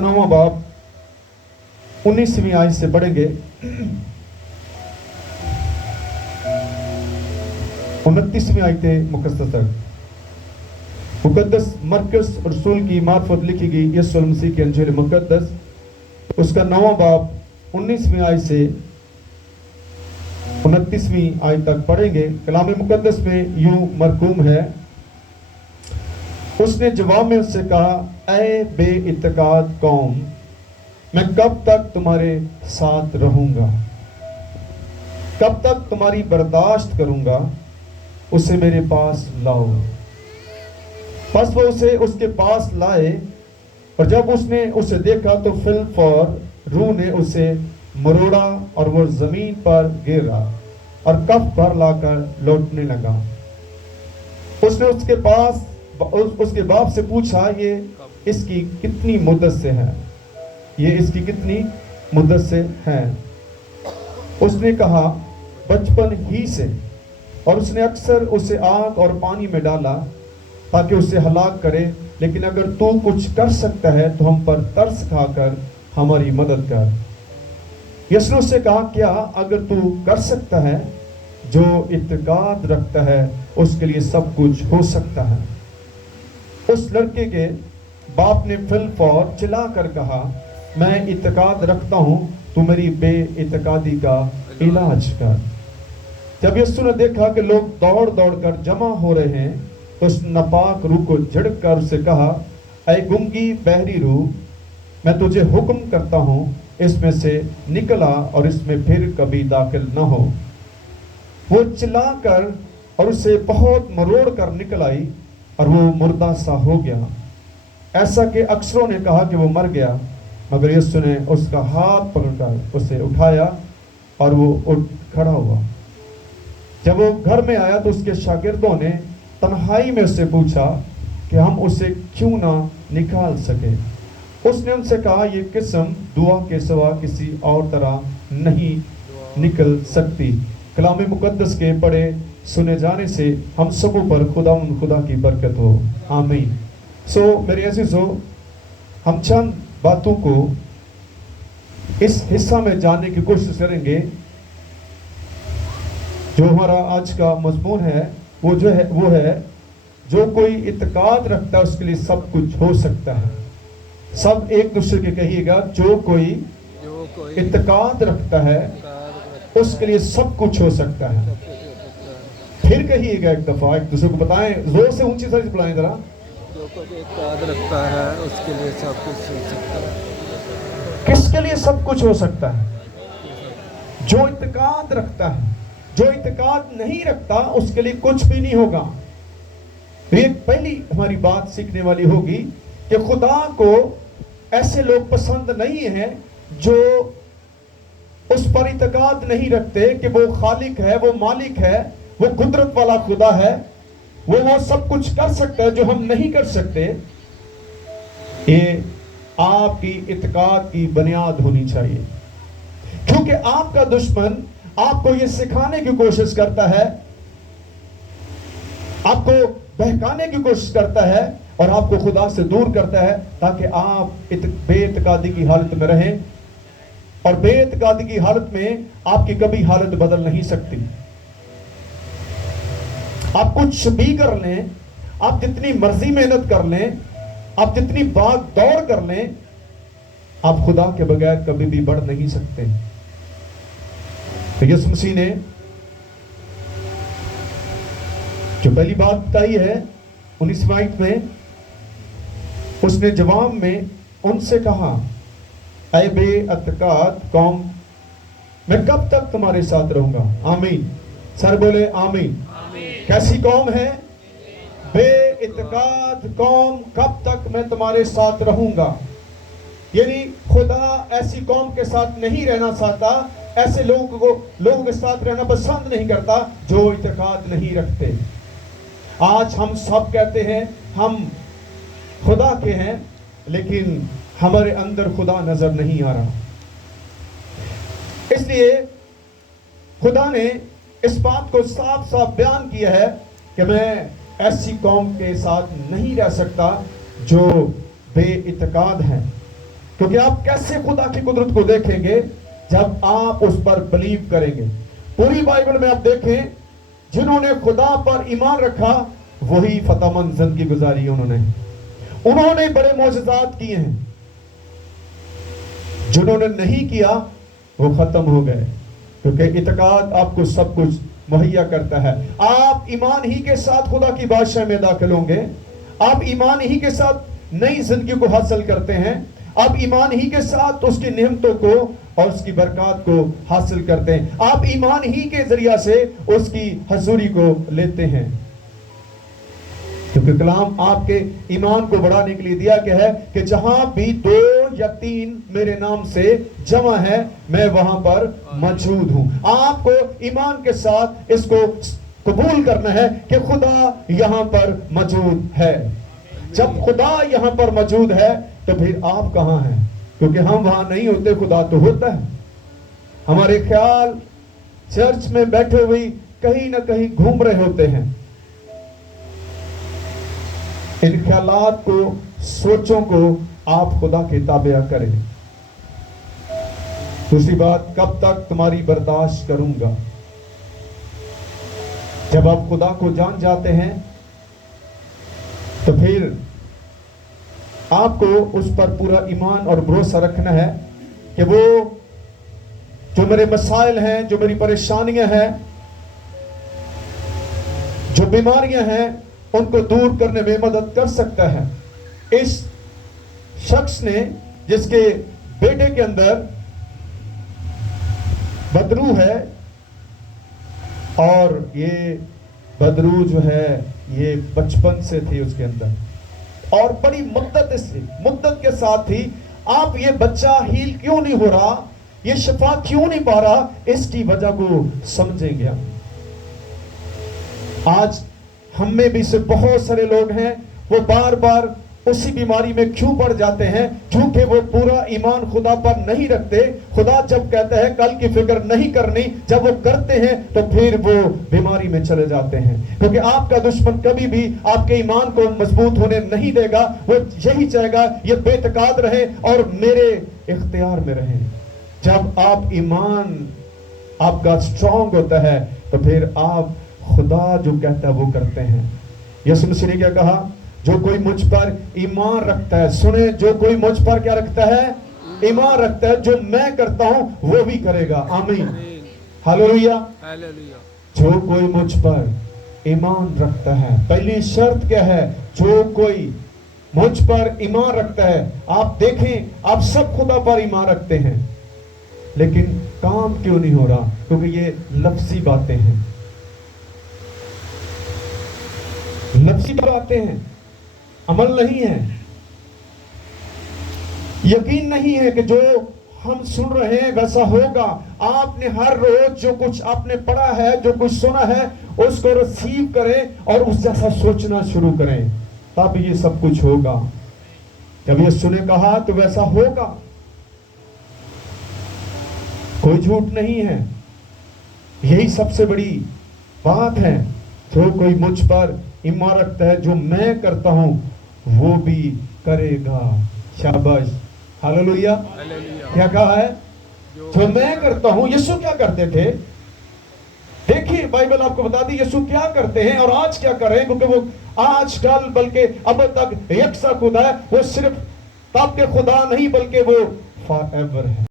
9वां बाब 19वीं आयत से पढ़ेंगे 29वीं आयत मुकद्दस तक। मुकद्दस मरकस रसूल की मार्फत लिखी गई यीशु मसीह की अंजील मुकद्दस, उसका 9वां बाब 19वीं आयत से 29वीं आयत तक पढ़ेंगे। कलाम मुकद्दस में यूं मरकूम है, उसने जवाब में उससे कहा, ऐ बेइत्तेकाद कौम, मैं कब तक तुम्हारे साथ रहूंगा, कब तक तुम्हारी बर्दाश्त करूंगा, उसे मेरे पास लाओ। बस वो उसे उसके पास लाए, और जब उसने उसे देखा तो फिल फौर रूह ने उसे मरोड़ा और वो जमीन पर गिरा और कफ भर लाकर लौटने लगा। उसने उसके बाप से पूछा, ये इसकी कितनी मुद्दत से है, ये इसकी कितनी मुद्दत से है। उसने कहा, बचपन ही से, और उसने अक्सर उसे आग और पानी में डाला ताकि उसे हलाक करे, लेकिन अगर तू कुछ कर सकता है तो हम पर तरस खाकर हमारी मदद कर। यीशु ने उससे कहा, क्या अगर तू कर सकता है, जो इत्तेकाद रखता है उसके लिए सब कुछ हो सकता है। उस लड़के के बाप ने फिल फौर चिल्ला कर कहा, मैं इत्तेकाद रखता हूं, तू मेरी बेइत्तेकादी का इलाज कर। जब यीशु ने देखा कि लोग दौड़ दौड़ कर जमा हो रहे हैं, तो उस नापाक रूह को झिड़क कर उसे कहा, ऐ गुंगी बहरी रूह, मैं तुझे हुक्म करता हूं, इसमें से निकला और इसमें फिर कभी दाखिल न हो। वो चिल्लाकर और उसे बहुत मरोड़ कर निकल आई और वो मुर्दा सा हो गया, ऐसा कि अक्सरों ने कहा कि वो मर गया। मगर यीशु ने उसका हाथ पकड़कर उसे उठाया और वो उठ खड़ा हुआ। जब वो घर में आया तो उसके शागिर्दों ने तन्हाई में उससे पूछा कि हम उसे क्यों ना निकाल सके। उसने उनसे कहा, ये किस्म दुआ के सिवा किसी और तरह नहीं निकल सकती। कलाम मुकद्दस के पढ़े सुने जाने से हम सबों पर खुदा की बरकत हो, आमीन। मेरे अज़ीज़ों, हम चंद बातों को इस हिस्सा में जानने की कोशिश करेंगे। जो हमारा आज का मजमून है वो है जो कोई इत्तेकाद रखता है उसके लिए सब कुछ हो सकता है। सब एक दूसरे के कहिएगा, जो कोई इत्तेकाद रखता है उसके लिए सब कुछ हो सकता है। फिर कहिएगा एक दफा, एक दूसरे को बताएं, जोर से ऊंची साइज बुलाएं जरा। जो कोई इत्तेकाद रखता है उसके लिए सब कुछ हो सकता है। किसके लिए सब कुछ हो सकता है? जो इत्तेकाद रखता है। जो इत्तेकाद नहीं रखता उसके लिए कुछ भी नहीं होगा। एक पहली हमारी बात सीखने वाली होगी कि खुदा को ऐसे लोग पसंद नहीं है जो उस पर इत्तेकाद नहीं रखते कि वो खालिक है, वो मालिक है, वो कुदरत वाला खुदा है, वो सब कुछ कर सकता है जो हम नहीं कर सकते। ये आपकी इत्तेकाद की बुनियाद होनी चाहिए, क्योंकि आपका दुश्मन आपको ये सिखाने की कोशिश करता है, आपको बहकाने की कोशिश करता है और आपको खुदा से दूर करता है, ताकि आप बेइत्तेकादी की हालत में रहें। और बेइत्तेकादी की हालत में आपकी कभी हालत बदल नहीं सकती। आप कुछ भी कर लें, आप जितनी मर्जी मेहनत कर लें, आप जितनी भाग दौड़ कर लें, आप खुदा के बगैर कभी भी बढ़ नहीं सकते। तो यीशु मसीह ने जो पहली बात बताई है 19वीं आयत में, उसने जवाब में उनसे कहा, ऐ बेइत्तेकाद कौम, मैं कब तक तुम्हारे साथ रहूंगा। आमीन। सर बोले आमीन। कैसी कौम है? बेइत्तेकाद कौम, कब तक मैं तुम्हारे साथ रहूंगा। यानी खुदा ऐसी कौम के साथ नहीं रहना चाहता, ऐसे लोगों के साथ रहना पसंद नहीं करता जो इत्तेकाद नहीं रखते। आज हम सब कहते हैं हम खुदा के हैं, लेकिन हमारे अंदर खुदा नजर नहीं आ रहा। इसलिए खुदा ने इस बात को साफ साफ बयान किया है कि मैं ऐसी कौम के साथ नहीं रह सकता जो बेइत्तेकाद है। کیونکہ آپ کیسے خدا کی قدرت کو دیکھیں گے؟ جب آپ اس پر بلیو کریں گے. پوری بائبل میں آپ دیکھیں جنہوں نے خدا پر ایمان رکھا وہی فتح مند زندگی گزاری. انہوں نے بڑے معجزات کیے ہیں. جنہوں نے نہیں کیا وہ ختم ہو گئے. کیونکہ اعتقاد آپ کو سب کچھ مہیا کرتا ہے. آپ ایمان ہی کے ساتھ خدا کی بادشاہ میں داخل ہوں گے. آپ ایمان ہی کے ساتھ نئی زندگی کو حاصل کرتے ہیں. آپ ایمان ہی کے ساتھ اس کی نعمتوں کو اور اس کی برکات کو حاصل کرتے ہیں. آپ ایمان ہی کے ذریعہ سے اس کی حضوری کو لیتے ہیں. کیونکہ کلام آپ کے ایمان کو بڑھانے کے لیے دیا کہ ہے کہ جہاں بھی 2 یا 3 میرے نام سے جمع ہے میں وہاں پر موجود ہوں. آپ کو ایمان کے ساتھ اس کو قبول کرنا ہے کہ خدا یہاں پر موجود ہے. جب خدا یہاں پر موجود ہے تو پھر آپ کہاں ہیں؟ کیونکہ ہم وہاں نہیں ہوتے، خدا تو ہوتا ہے. ہمارے خیال چرچ میں بیٹھے ہوئی کہیں نہ کہیں گھوم رہے ہوتے ہیں. ان خیالات کو، سوچوں کو آپ خدا کے تابع کریں. دوسری بات، کب تک تمہاری برداشت کروں گا؟ جب آپ خدا کو جان جاتے ہیں تو پھر آپ کو اس پر پورا ایمان اور بھروسہ رکھنا ہے کہ وہ جو میرے مسائل ہیں، جو میری پریشانیاں ہیں، جو بیماریاں ہیں، ان کو دور کرنے میں مدد کر سکتا ہے. اس شخص نے جس کے بیٹے کے اندر بدرو ہے، اور یہ بدرو جو ہے یہ بچپن سے تھی اس کے اندر، اور بڑی مدت کے ساتھ ہی آپ یہ بچہ ہیل کیوں نہیں ہو رہا، یہ شفا کیوں نہیں پا رہا، اس کی وجہ کو سمجھیں گے. آج ہم میں بھی سے بہت سارے لوگ ہیں وہ بار بار اسی بیماری میں کیوں پڑ جاتے ہیں؟ کیونکہ وہ پورا ایمان خدا پر نہیں رکھتے. خدا جب کہتا ہے کل کی فکر نہیں کرنی، جب وہ کرتے ہیں تو پھر وہ بیماری میں چلے جاتے ہیں. کیونکہ آپ کا دشمن کبھی بھی آپ کے ایمان کو مضبوط ہونے نہیں دے گا. وہ یہی چاہے گا یہ بے اعتقاد رہے اور میرے اختیار میں رہیں. جب آپ ایمان آپ کا اسٹرانگ ہوتا ہے تو پھر آپ خدا جو کہتا ہے وہ کرتے ہیں. یسوع مسیح نے کیا کہا؟ جو کوئی مجھ پر ایمان رکھتا ہے، سنیں، جو کوئی مجھ پر کیا رکھتا ہے؟ ایمان رکھتا ہے، جو میں کرتا ہوں وہ بھی کرے گا. آمین، ہاللویا. جو کوئی مجھ پر ایمان رکھتا ہے. پہلی شرط کیا ہے؟ جو کوئی مجھ پر ایمان رکھتا ہے. آپ دیکھیں آپ سب خدا پر ایمان رکھتے ہیں لیکن کام کیوں نہیں ہو رہا؟ کیونکہ یہ لفظی باتیں ہیں، لفظی باتیں ہیں، عمل نہیں ہے. یقین نہیں ہے کہ جو ہم سن رہے ہیں ویسا ہوگا. آپ نے ہر روز جو کچھ آپ نے پڑھا ہے، جو کچھ سنا ہے، اس کو ریسیو کریں اور اس جیسا سوچنا شروع کریں، تب یہ سب کچھ ہوگا. جب یہ سنے کہا تو ویسا ہوگا. کوئی جھوٹ نہیں ہے. یہی سب سے بڑی بات ہے. جو کوئی مجھ پر ایمان رکھتا ہے، جو میں کرتا ہوں وہ بھی کرے گا. شاباش، ہاللویا. کیا کہا ہے؟ جو میں کرتا ہوں. یسوع کیا کرتے تھے؟ دیکھیں بائبل آپ کو بتا دی یسوع کیا کرتے ہیں اور آج کیا کر رہے ہیں. کیونکہ وہ آج کل بلکہ اب تک یکساں خدا ہے. وہ صرف تب کے خدا نہیں بلکہ وہ فار ایور ہے.